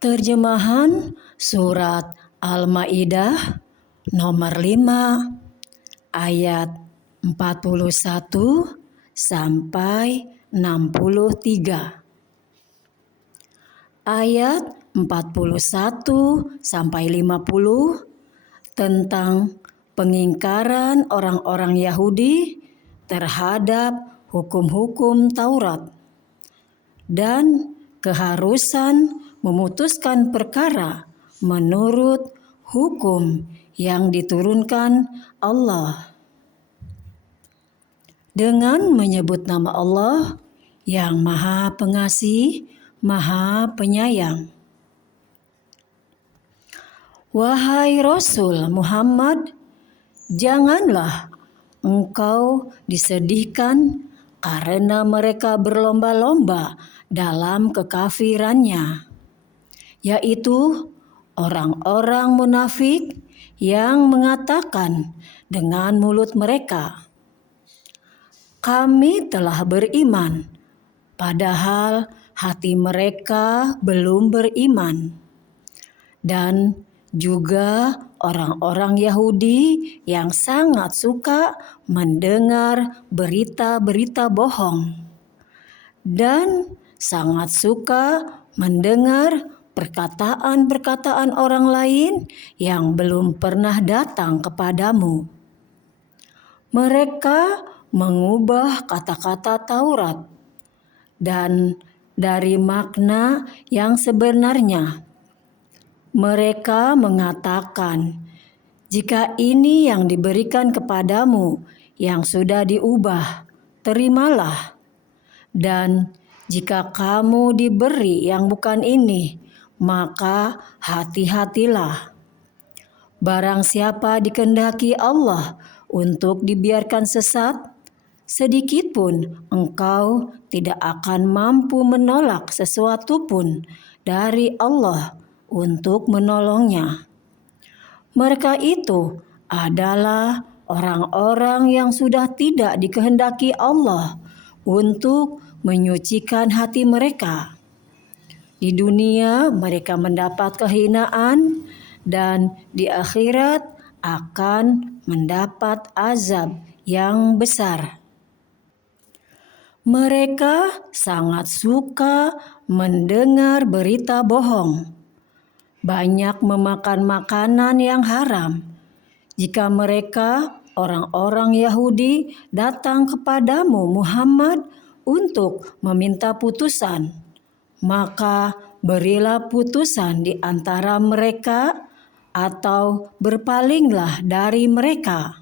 Terjemahan Surat Al-Maidah nomor 5 ayat 41 sampai 63. Ayat 41 sampai 50 tentang pengingkaran orang-orang Yahudi terhadap hukum-hukum Taurat dan keharusan memutuskan perkara menurut hukum yang diturunkan Allah. Dengan menyebut nama Allah yang Maha Pengasih, Maha Penyayang. Wahai Rasul Muhammad, janganlah engkau disedihkan karena mereka berlomba-lomba dalam kekafirannya, yaitu orang-orang munafik yang mengatakan dengan mulut mereka, "Kami telah beriman," padahal hati mereka belum beriman. Dan juga orang-orang Yahudi yang sangat suka mendengar berita-berita bohong dan sangat suka mendengar perkataan-perkataan orang lain yang belum pernah datang kepadamu. Mereka mengubah kata-kata Taurat dan dari makna yang sebenarnya. Mereka mengatakan, "Jika ini yang diberikan kepadamu yang sudah diubah, terimalah. Dan jika kamu diberi yang bukan ini, maka hati-hatilah. Barang siapa dikehendaki Allah untuk dibiarkan sesat, sedikit pun engkau tidak akan mampu menolak sesuatu pun dari Allah untuk menolongnya. Mereka itu adalah orang-orang yang sudah tidak dikehendaki Allah untuk menyucikan hati mereka. Di dunia mereka mendapat kehinaan dan di akhirat akan mendapat azab yang besar. Mereka sangat suka mendengar berita bohong, banyak memakan makanan yang haram. Jika mereka, orang-orang Yahudi, datang kepadamu Muhammad untuk meminta putusan, maka berilah putusan di antara mereka atau berpalinglah dari mereka.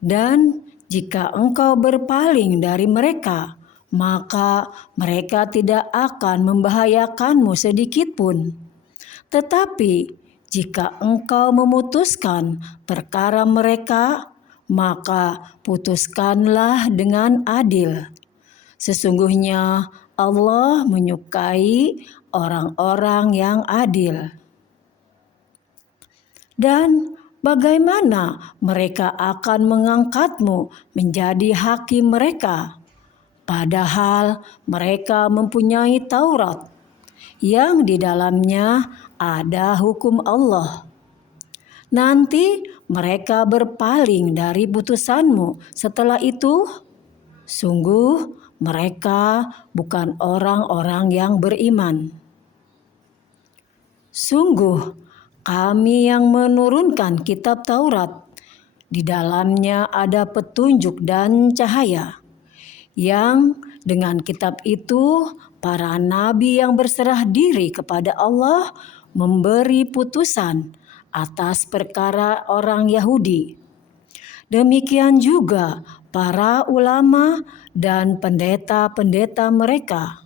Dan jika engkau berpaling dari mereka, maka mereka tidak akan membahayakanmu sedikit pun. Tetapi jika engkau memutuskan perkara mereka, maka putuskanlah dengan adil. Sesungguhnya Allah menyukai orang-orang yang adil. Dan bagaimana mereka akan mengangkatmu menjadi hakim mereka, padahal mereka mempunyai Taurat yang di dalamnya ada hukum Allah. Nanti mereka berpaling dari putusanmu setelah itu. Sungguh mereka bukan orang-orang yang beriman. Sungguh kami yang menurunkan kitab Taurat, di dalamnya ada petunjuk dan cahaya, yang dengan kitab itu para nabi yang berserah diri kepada Allah memberi putusan atas perkara orang Yahudi. Demikian juga para ulama dan pendeta-pendeta mereka,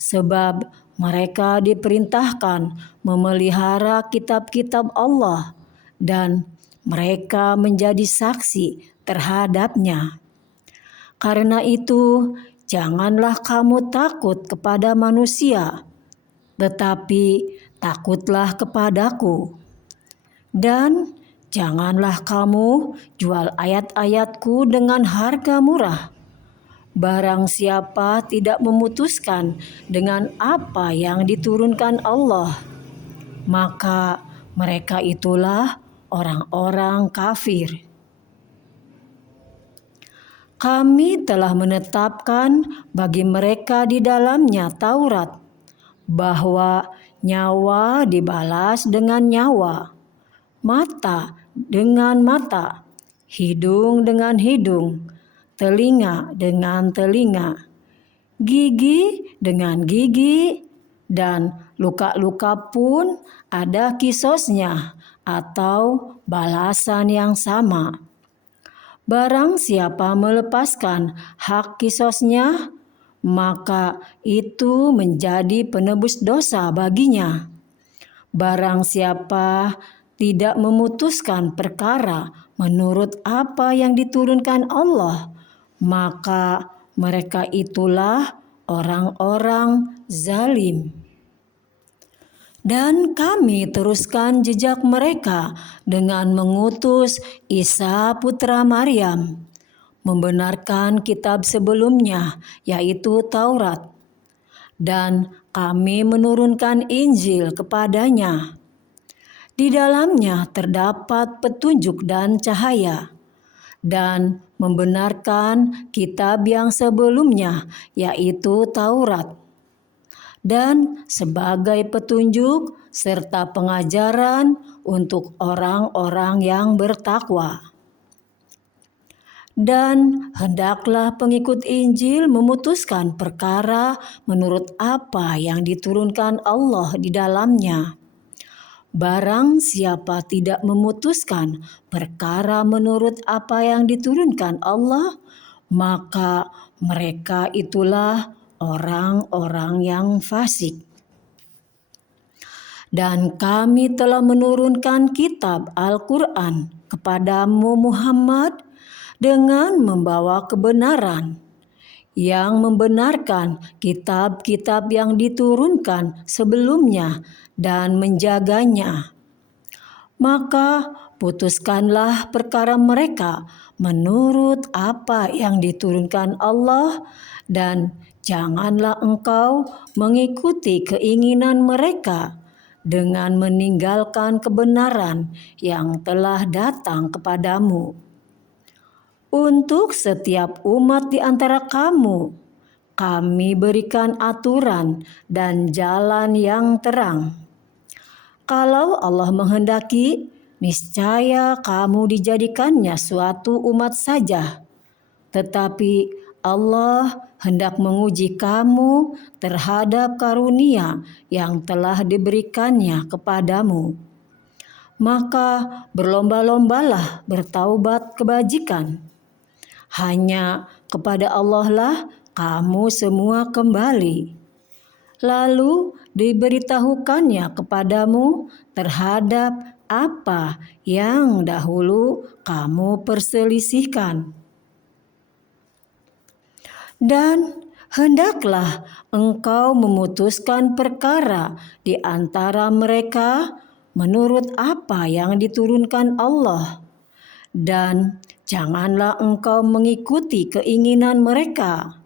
sebab mereka diperintahkan memelihara kitab-kitab Allah dan mereka menjadi saksi terhadapnya. Karena itu, janganlah kamu takut kepada manusia, tetapi takutlah kepadaku. Dan janganlah kamu jual ayat-ayatku dengan harga murah, Barang siapa tidak memutuskan dengan apa yang diturunkan Allah, maka mereka itulah orang-orang kafir. Kami telah menetapkan bagi mereka di dalamnya Taurat bahwa nyawa dibalas dengan nyawa, mata dengan mata, hidung dengan hidung, telinga dengan telinga, gigi dengan gigi, dan luka-luka pun ada kisosnya atau balasan yang sama. Barang siapa melepaskan hak kisosnya, maka itu menjadi penebus dosa baginya. Barang siapa tidak memutuskan perkara menurut apa yang diturunkan Allah, maka mereka itulah orang-orang zalim. Dan kami teruskan jejak mereka dengan mengutus Isa putra Maryam, membenarkan kitab sebelumnya yaitu Taurat, dan kami menurunkan Injil kepadanya. Di dalamnya terdapat petunjuk dan cahaya, dan membenarkan kitab yang sebelumnya yaitu Taurat, dan sebagai petunjuk serta pengajaran untuk orang-orang yang bertakwa. Dan hendaklah pengikut Injil memutuskan perkara menurut apa yang diturunkan Allah di dalamnya. Barang siapa tidak memutuskan perkara menurut apa yang diturunkan Allah, maka mereka itulah orang-orang yang fasik. Dan kami telah menurunkan kitab Al-Quran kepadamu Muhammad dengan membawa kebenaran, yang membenarkan kitab-kitab yang diturunkan sebelumnya dan menjaganya. Maka putuskanlah perkara mereka menurut apa yang diturunkan Allah, dan janganlah engkau mengikuti keinginan mereka dengan meninggalkan kebenaran yang telah datang kepadamu. Untuk setiap umat di antara kamu, kami berikan aturan dan jalan yang terang. Kalau Allah menghendaki, niscaya kamu dijadikannya suatu umat saja. Tetapi Allah hendak menguji kamu terhadap karunia yang telah diberikannya kepadamu. Maka berlomba-lombalah bertaubat kebajikan. Hanya kepada Allah lah kamu semua kembali. Lalu diberitahukannya kepadamu terhadap apa yang dahulu kamu perselisihkan. Dan hendaklah engkau memutuskan perkara di antara mereka menurut apa yang diturunkan Allah, dan janganlah engkau mengikuti keinginan mereka.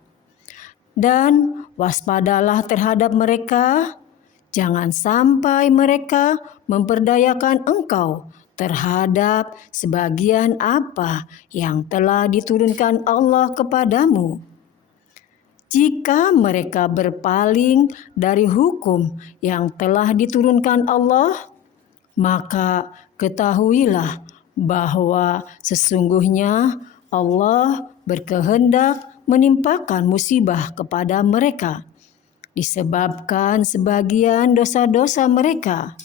Dan waspadalah terhadap mereka, jangan sampai mereka memperdayakan engkau terhadap sebagian apa yang telah diturunkan Allah kepadamu. Jika mereka berpaling dari hukum yang telah diturunkan Allah, maka ketahuilah bahwa sesungguhnya Allah berkehendak menimpakan musibah kepada mereka disebabkan sebagian dosa-dosa mereka.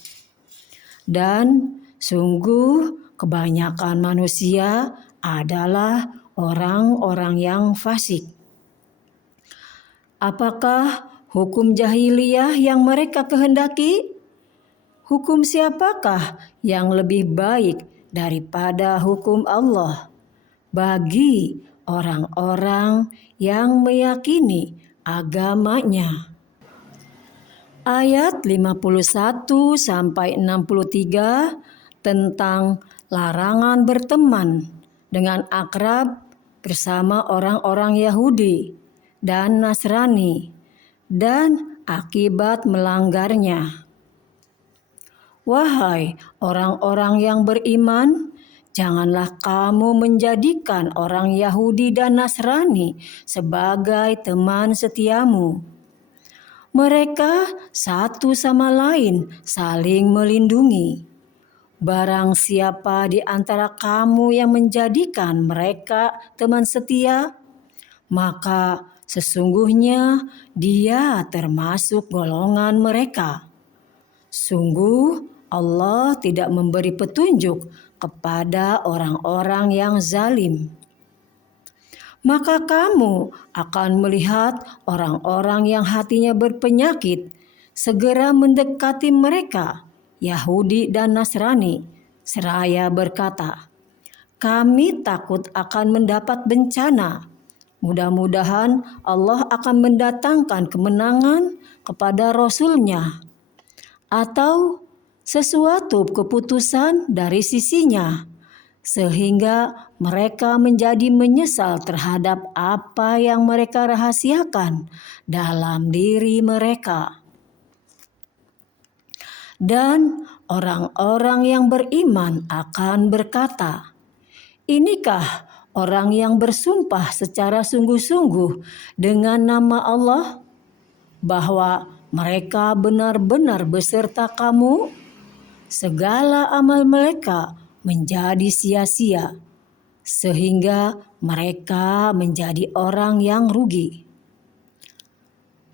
Dan sungguh kebanyakan manusia adalah orang-orang yang fasik. Apakah hukum jahiliyah yang mereka kehendaki? Hukum siapakah yang lebih baik daripada hukum Allah bagi orang-orang yang meyakini agamanya? Ayat 51-63 tentang larangan berteman dengan akrab bersama orang-orang Yahudi dan Nasrani dan akibat melanggarnya. Wahai orang-orang yang beriman, janganlah kamu menjadikan orang Yahudi dan Nasrani sebagai teman setiamu. Mereka satu sama lain saling melindungi. Barang siapa di antara kamu yang menjadikan mereka teman setia, maka sesungguhnya dia termasuk golongan mereka. Sungguh Allah tidak memberi petunjuk kepada orang-orang yang zalim. Maka kamu akan melihat orang-orang yang hatinya berpenyakit segera mendekati mereka, Yahudi dan Nasrani, seraya berkata, "Kami takut akan mendapat bencana. Mudah-mudahan Allah akan mendatangkan kemenangan kepada Rasul-Nya atau sesuatu keputusan dari sisinya, sehingga mereka menjadi menyesal terhadap apa yang mereka rahasiakan dalam diri mereka." Dan orang-orang yang beriman akan berkata, "Inikah orang yang bersumpah secara sungguh-sungguh dengan nama Allah bahwa mereka benar-benar beserta kamu? Segala amal mereka menjadi sia-sia, sehingga mereka menjadi orang yang rugi."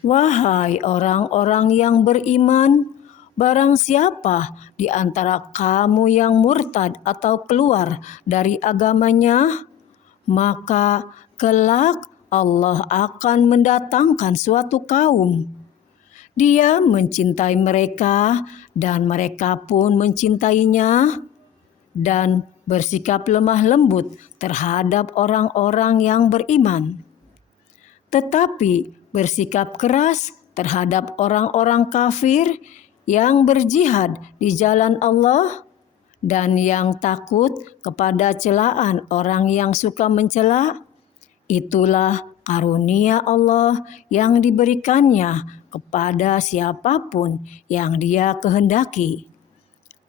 Wahai orang-orang yang beriman, barang siapa di antara kamu yang murtad atau keluar dari agamanya, maka kelak Allah akan mendatangkan suatu kaum. Dia mencintai mereka dan mereka pun mencintainya, dan bersikap lemah lembut terhadap orang-orang yang beriman. Tetapi bersikap keras terhadap orang-orang kafir yang berjihad di jalan Allah dan yang takut kepada celaan orang yang suka mencela, itulah karunia Allah yang diberikannya kepada siapapun yang Dia kehendaki.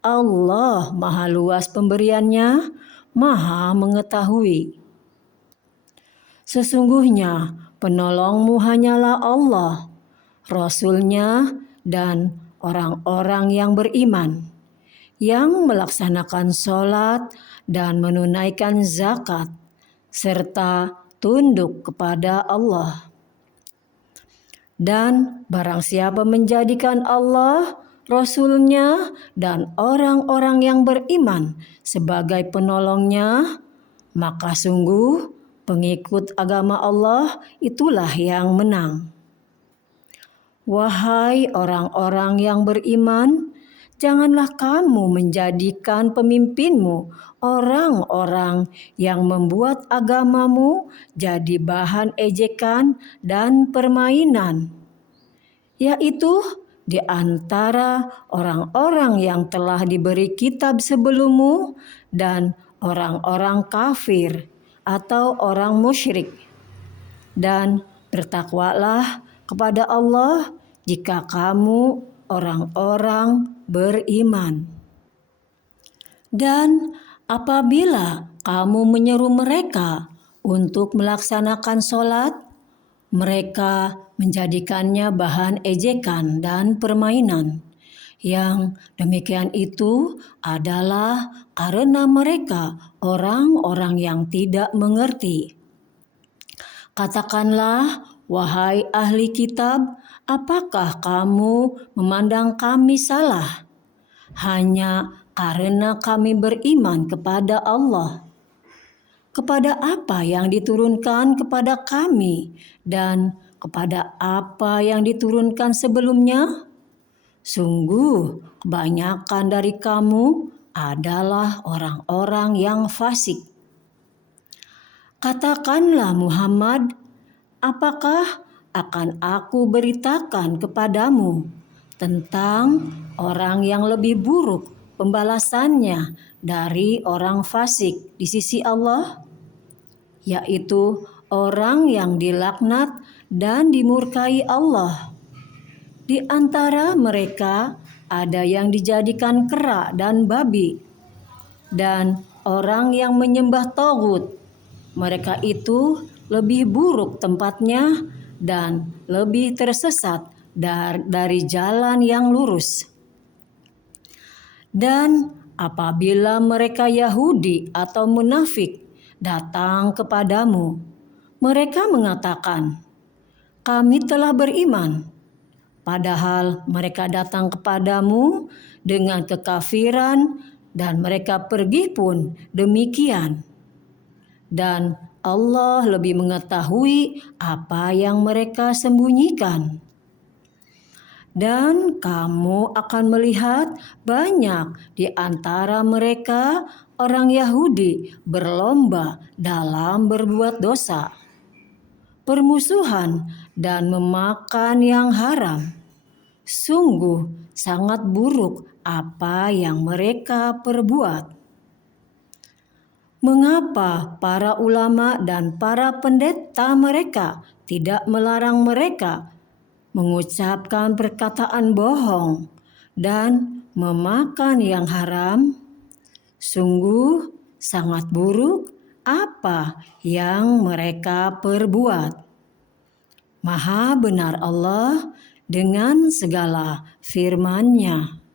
Allah Maha Luas pemberiannya, Maha mengetahui. Sesungguhnya penolongmu hanyalah Allah, Rasul-Nya, dan orang-orang yang beriman, yang melaksanakan sholat dan menunaikan zakat, serta tunduk kepada Allah. Dan barang siapa menjadikan Allah, Rasul-Nya, dan orang-orang yang beriman sebagai penolongnya, maka sungguh pengikut agama Allah itulah yang menang. Wahai orang-orang yang beriman, janganlah kamu menjadikan pemimpinmu orang-orang yang membuat agamamu jadi bahan ejekan dan permainan, yaitu di antara orang-orang yang telah diberi kitab sebelummu dan orang-orang kafir atau orang musyrik. Dan bertakwalah kepada Allah jika kamu orang-orang beriman. Dan apabila kamu menyeru mereka untuk melaksanakan sholat, mereka menjadikannya bahan ejekan dan permainan. Yang demikian itu adalah karena mereka orang-orang yang tidak mengerti. Katakanlah, wahai ahli kitab, apakah kamu memandang kami salah? Hanya karena kami beriman kepada Allah. Kepada apa yang diturunkan kepada kami dan kepada apa yang diturunkan sebelumnya? Sungguh kebanyakan dari kamu adalah orang-orang yang fasik. Katakanlah Muhammad, apakah akan aku beritakan kepadamu tentang orang yang lebih buruk pembalasannya dari orang fasik di sisi Allah? yaitu orang yang dilaknat dan dimurkai Allah. Di antara mereka ada yang dijadikan kera dan babi, dan orang yang menyembah tagut. Mereka itu lebih buruk tempatnya dan lebih tersesat dari jalan yang lurus. Dan apabila mereka Yahudi atau munafik datang kepadamu, mereka mengatakan, "Kami telah beriman." Padahal mereka datang kepadamu dengan kekafiran dan mereka pergi pun demikian. Dan Allah lebih mengetahui apa yang mereka sembunyikan. Dan kamu akan melihat banyak di antara mereka orang Yahudi berlomba dalam berbuat dosa, permusuhan, dan memakan yang haram. Sungguh sangat buruk apa yang mereka perbuat. Mengapa para ulama dan para pendeta mereka tidak melarang mereka mengucapkan perkataan bohong dan memakan yang haram? Sungguh sangat buruk apa yang mereka perbuat. Maha benar Allah dengan segala firman-Nya.